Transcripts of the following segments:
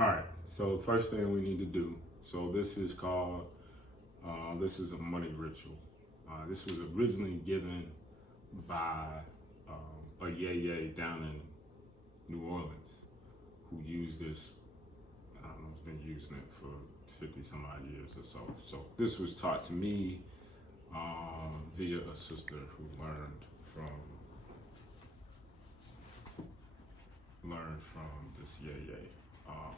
All right. So first thing we need to do. So this is called. This is a money ritual. This was originally given by a yay down in New Orleans, who used this. I don't know. Has been using it for 50 some odd years or so. So this was taught to me via a sister who from learned from this yay. Um,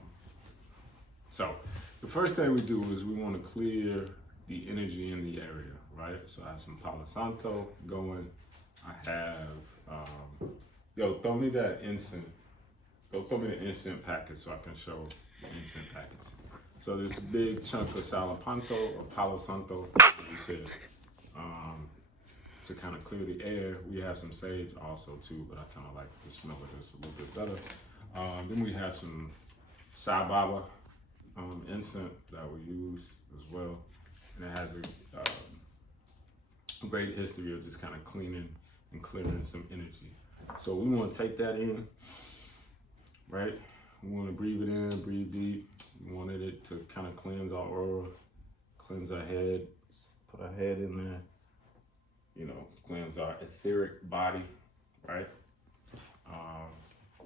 So the first thing we do is we want to clear the energy in the area, right? So I have some Palo Santo going. I have, throw me that incense. Go throw me the incense packet so I can show the incense packets. So this big chunk of Salapanto or Palo Santo, as you said, to kind of clear the air. We have some sage also too, but I kind of like the smell of this a little bit better. Then we have some Sai Baba incense that we use as well, and it has a great history of just kind of cleaning and clearing some energy. So we want to take that in, right? We want to breathe it in, breathe deep. We wanted it to kind of cleanse our aura, cleanse our head, put our head in there, cleanse our etheric body, right?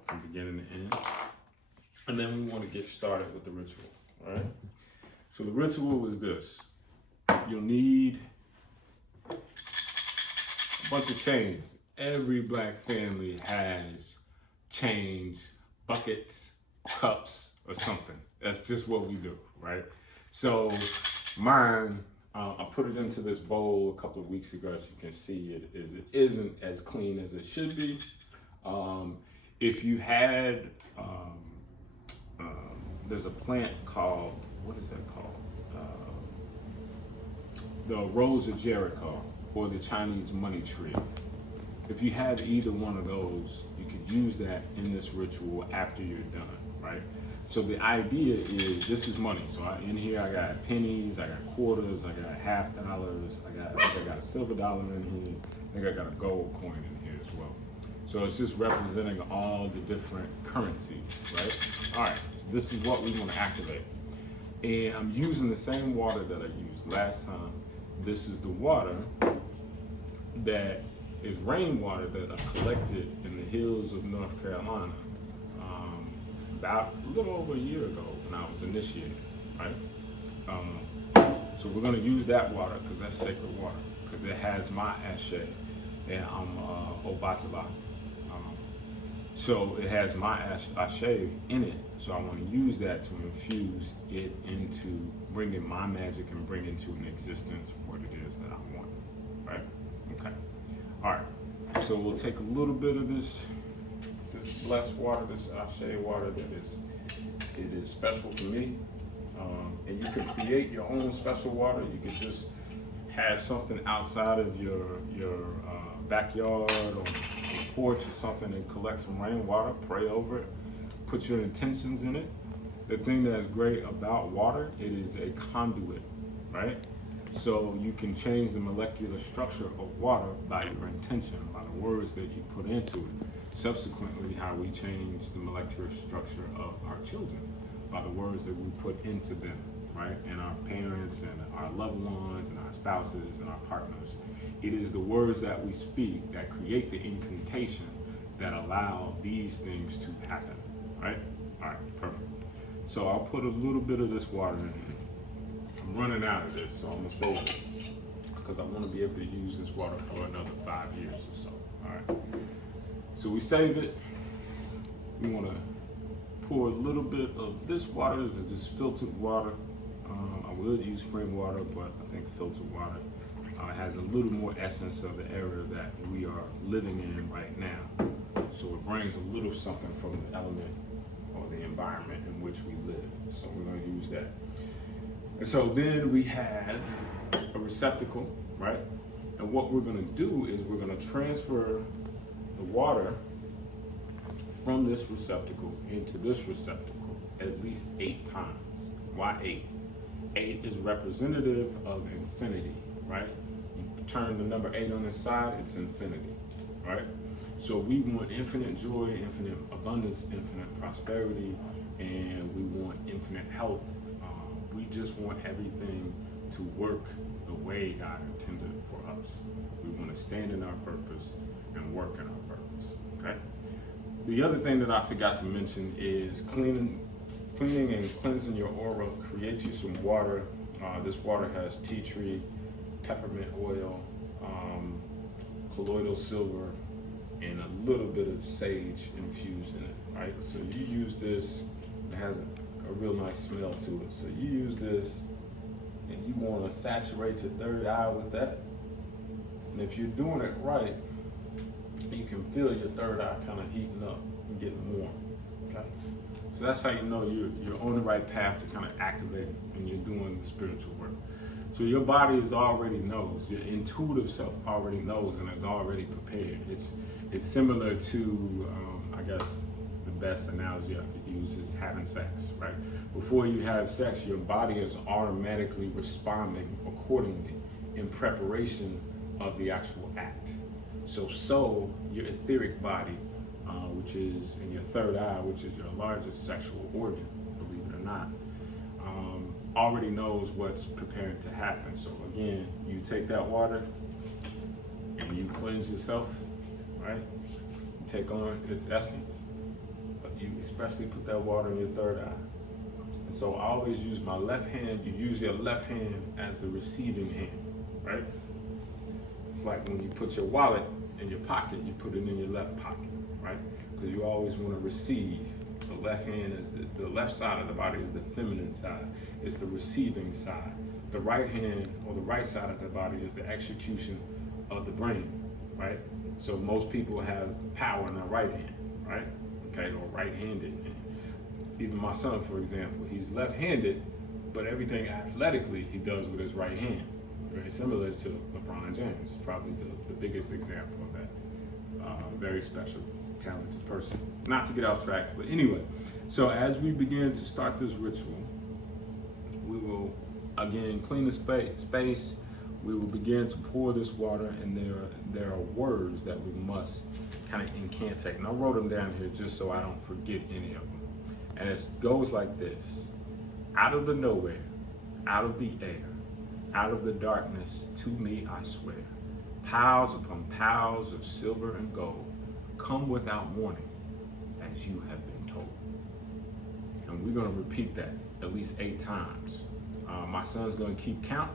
From beginning to end. And then we want to get started with the ritual, right? So the ritual is this. You'll need a bunch of chains. Every black family has chains, buckets, cups, or something. That's just what we do, right? So mine, I put it into this bowl a couple of weeks ago, as you can see it isn't as clean as it should be. If you had, there's a plant called, what is that called? The Rose of Jericho, or the Chinese money tree. If you have either one of those, you could use that in this ritual after you're done, right? So the idea is, this is money. So in here I got pennies, I got quarters, I got half dollars, I think I got a silver dollar in here, I think I got a gold coin in here as well. So it's just representing all the different currencies, right? All right, so this is what we want to activate. And I'm using the same water that I used last time. This is the water that is rainwater that I collected in the hills of North Carolina about a little over a year ago when I was initiated, right? So we're gonna use that water because that's sacred water, because it has my ashe, and I'm Obatala. So it has my ashe in it, so I want to use that to infuse it into bringing my magic and bring into an existence what it is that I want, right? Okay. All right. So we'll take a little bit of this blessed water, this ashe water it is special to me, and you can create your own special water. You could just have something outside of your backyard or porch or something and collect some rainwater, pray over it, put your intentions in it. The thing that's great about water, it is a conduit, right? So you can change the molecular structure of water by your intention, by the words that you put into it. Subsequently, how we change the molecular structure of our children by the words that we put into them, right? And our parents and our loved ones and our spouses and our partners. It is the words that we speak that create the incantation that allow these things to happen, right? All right, perfect. So I'll put a little bit of this water in here. I'm running out of this, so I'm gonna save it because I want to be able to use this water for another 5 years or so. All right. So we save it. We want to pour a little bit of this water. This is just filtered water. I will use spring water, but I think filtered water has a little more essence of the area that we are living in right now. So it brings a little something from the element or the environment in which we live. So we're going to use that. And so then we have a receptacle, right? And what we're going to do is we're going to transfer the water from this receptacle into this receptacle at least 8 times. Why 8? 8 is representative of infinity, right? You turn the number 8 on this side, it's infinity, right? So we want infinite joy, infinite abundance, infinite prosperity, and we health. We just want everything to work the way God intended it for us. We want to stand in our purpose and work in our purpose. Okay. The other thing that I forgot to mention is cleaning and cleansing your aura. Create you some water. This water has tea tree, peppermint oil, colloidal silver, and a little bit of sage infused in it, right? So you use this, it has a real nice smell to it. So you use this, and you want to saturate your third eye with that. And if you're doing it right, you can feel your third eye kind of heating up and getting warm, okay? So that's how you know you're on the right path to kind of activate it and you're doing the spiritual work. So your body already knows, your intuitive self already knows and is already prepared. It's similar to, I guess, the best analogy I could use is having sex, right? Before you have sex, your body is automatically responding accordingly in preparation of the actual act. So your etheric body, which is in your third eye, which is your largest sexual organ, believe it or not, already knows what's preparing to happen. So again, you take that water and you cleanse yourself, right? You take on its essence, but you especially put that water in your third eye. And so I always use my left hand. You use your left hand as the receiving hand, right? It's like when you put your wallet in your pocket, you put it in your left pocket, right? Because you always want to receive. The left hand is the left side of the body is the feminine side. It's the receiving side. The right hand or the right side of the body is the execution of the brain, right? So most people have power in their right hand, right? Okay, or right-handed. Even my son, for example, he's left-handed, but everything athletically he does with his right hand. Very similar to LeBron James, probably the biggest example of that. Very special, talented person. Not to get off track, but anyway. So as we begin to start this ritual, we will again clean the space. We will begin to pour this water, and there are words that we must kind of incantate. And I wrote them down here just so I don't forget any of them. And it goes like this: out of the nowhere, out of the air, out of the darkness, to me I swear, piles upon piles of silver and gold come without warning, as you have been told. And we're going to repeat that at least 8 times. My son's going to keep count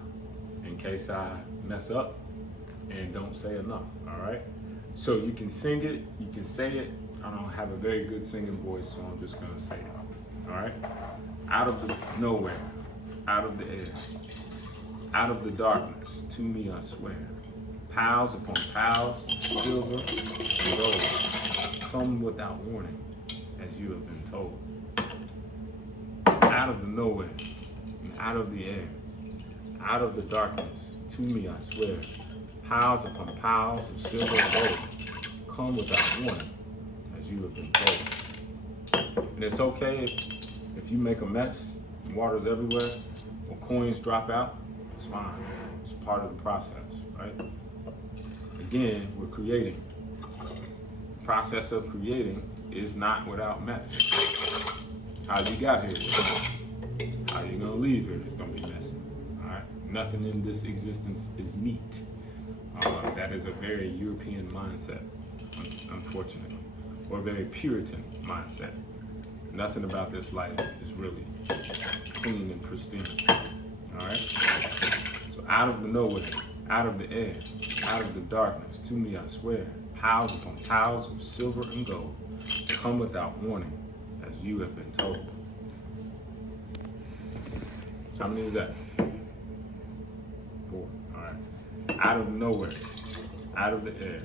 in case I mess up and don't say enough, all right? So you can sing it, you can say it. I don't have a very good singing voice, so I'm just going to say it, all right? Out of the nowhere, out of the air, out of the darkness, to me I swear, piles upon piles of silver and gold come without warning, as you have been told. Out of the nowhere, and out of the air, out of the darkness, to me I swear, piles upon piles of silver and gold come without warning, as you have been told. And it's okay if you make a mess, and water's everywhere, or coins drop out, it's fine. It's part of the process, right? Again, we're creating. The process of creating is not without mess. How you got here? How you gonna leave here? It's gonna be messy, all right? Nothing in this existence is neat. That is a very European mindset, unfortunately, or a very Puritan mindset. Nothing about this life is really clean and pristine, all right? So out of the nowhere, out of the air, out of the darkness, to me I swear, piles upon piles of silver and gold come without warning, as you have been told. How many is that? 4, all right. Out of nowhere, out of the air,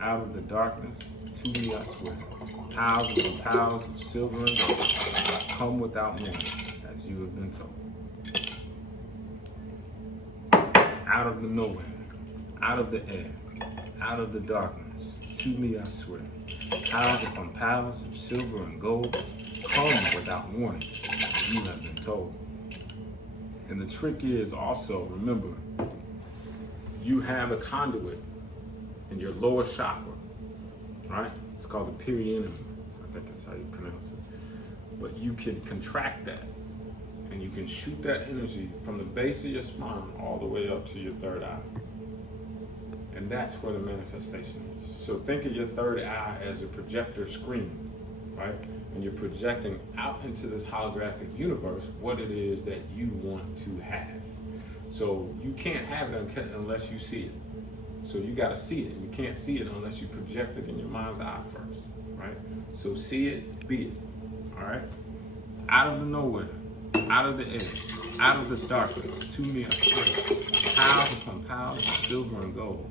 out of the darkness, to me I swear, piles upon piles of silver and gold come without warning, as you have been told. Out of the nowhere, out of the air, out of the darkness, to me I swear, piles upon piles of silver and gold come without warning, as you have been told. And the trick is also, remember, you have a conduit in your lower chakra, right? It's called the perineum. I think that's how you pronounce it. But you can contract that And you can shoot that energy from the base of your spine all the way up to your third eye. And that's where the manifestation is. So think of your third eye as a projector screen, right? And you're projecting out into this holographic universe what it is that you want to have. So you can't have it unless you see it. So you got to see it. You can't see it unless you project it in your mind's eye first, right? So see it, be it, all right? Out of the nowhere, out of the air, out of the darkness, to me I swear, piles upon piles of silver and gold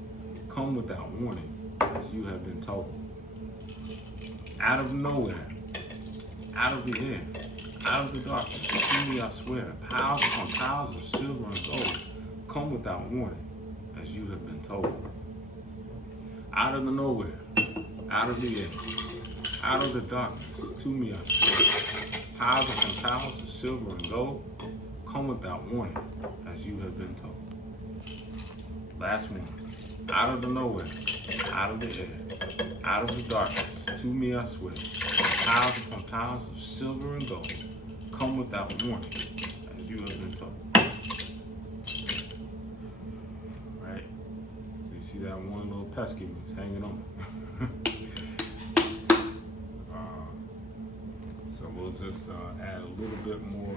come without warning, as you have been told. Out of nowhere, out of the air, out of the darkness, to me I swear, piles upon piles of silver and gold come without warning, as you have been told. Out of the nowhere, out of the air, out of the darkness, to me I swear, piles upon piles of silver and gold come without warning, as you have been told. Last one. Out of the nowhere, out of the air, out of the darkness, to me I swear, piles upon piles of silver and gold come without warning, as you have been told. Right? So you see that one little pesky one's hanging on. So we'll just add a little bit more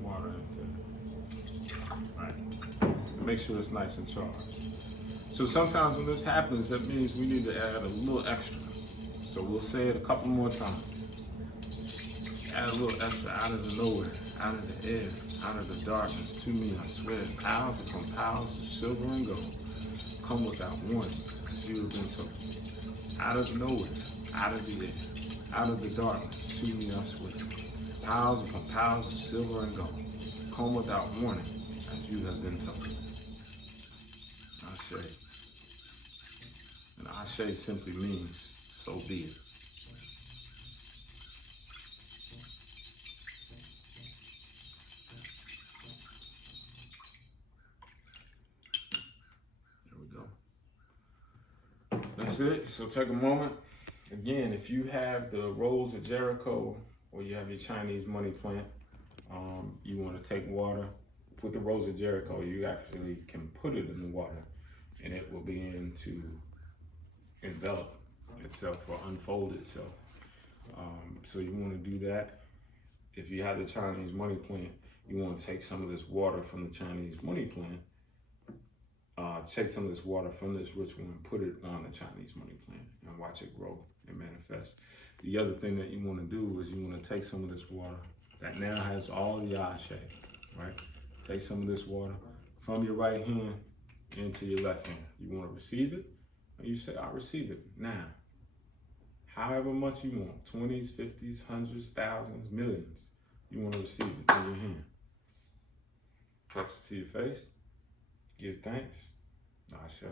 water into it. Right? Make sure it's nice and charged. So sometimes when this happens, that means we need to add a little extra. So we'll say it a couple more times. Add a little extra out of the nowhere, out of the air, out of the darkness. To me, I swear, piles upon piles of silver and gold come without warning, as you have been told. Out of the nowhere, out of the air, out of the darkness. To me, I swear, piles upon piles of silver and gold come without warning, as you have been told. Ashe. And Ashe simply means, so be it. There we go. That's it. So take a moment. Again, if you have the Rose of Jericho or you have your Chinese money plant, you want to take water. With the Rose of Jericho, you actually can put it in the water and it will begin to envelop itself or unfold itself. So you want to do that. If you have the Chinese money plant, you want to take some of this water from the Chinese money plant, take some of this water from this rich one, put it on the Chinese money plant and watch it grow and manifest. The other thing that you want to do is you want to take some of this water that now has all the Ashe, right? Take some of this water from your right hand into your left hand. You want to receive it? And you say, I receive it now. However much you want, 20s, 50s, hundreds, thousands, millions. You want to receive it in your hand. Touch it to your face. Give thanks. Ashe.